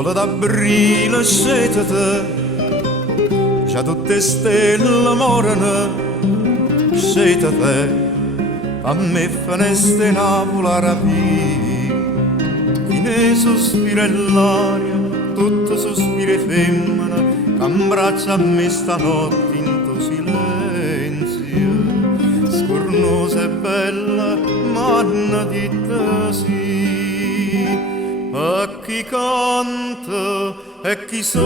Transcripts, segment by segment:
sole d'aprile scetate, già tutte stelle morano, scetate, a me faneste Napoli a rapì, chi ne sospira l'aria, tutto sospira femmina, che abbraccia a me stanotte in tuo silenzio, scornosa e bella, manna di te sì, a chi canta e chi so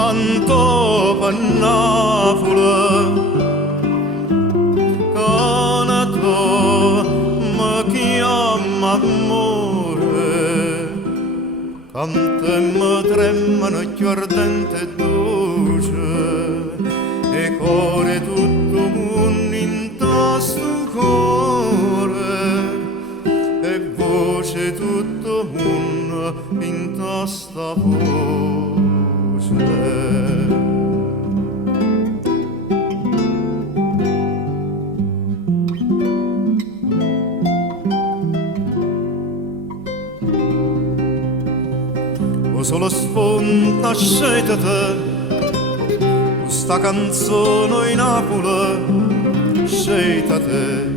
canto per Napoli, canto mi chiama amore, canto e mi tremano gli ardenti e dolce, e cuore tutto mondo in tasto cuore, e voce tutto mondo in tasta voce. O solo sfonda scetate, questa canzone in Napoli, scetate,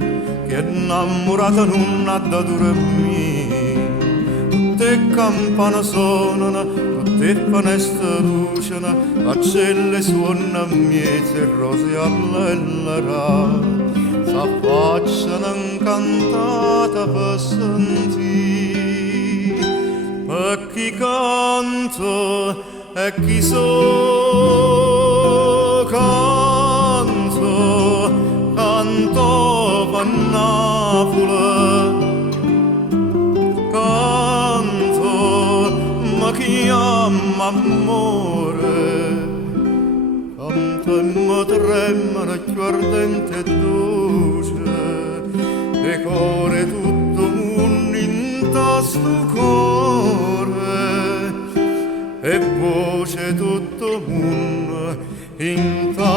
che innamorata non ha da dormire, tutte campane suonano, tutte finestre lucciano, accelle suonano miete e rose all'ellera, s'affacciano incantata per sentire, per chi canto e chi so canto per Napoli, canto mi chiama amore, canto e mi tremano gli ardenti e dolce, e cuore tutto mondo in tasto cuore, e voce tutto mondo in tasto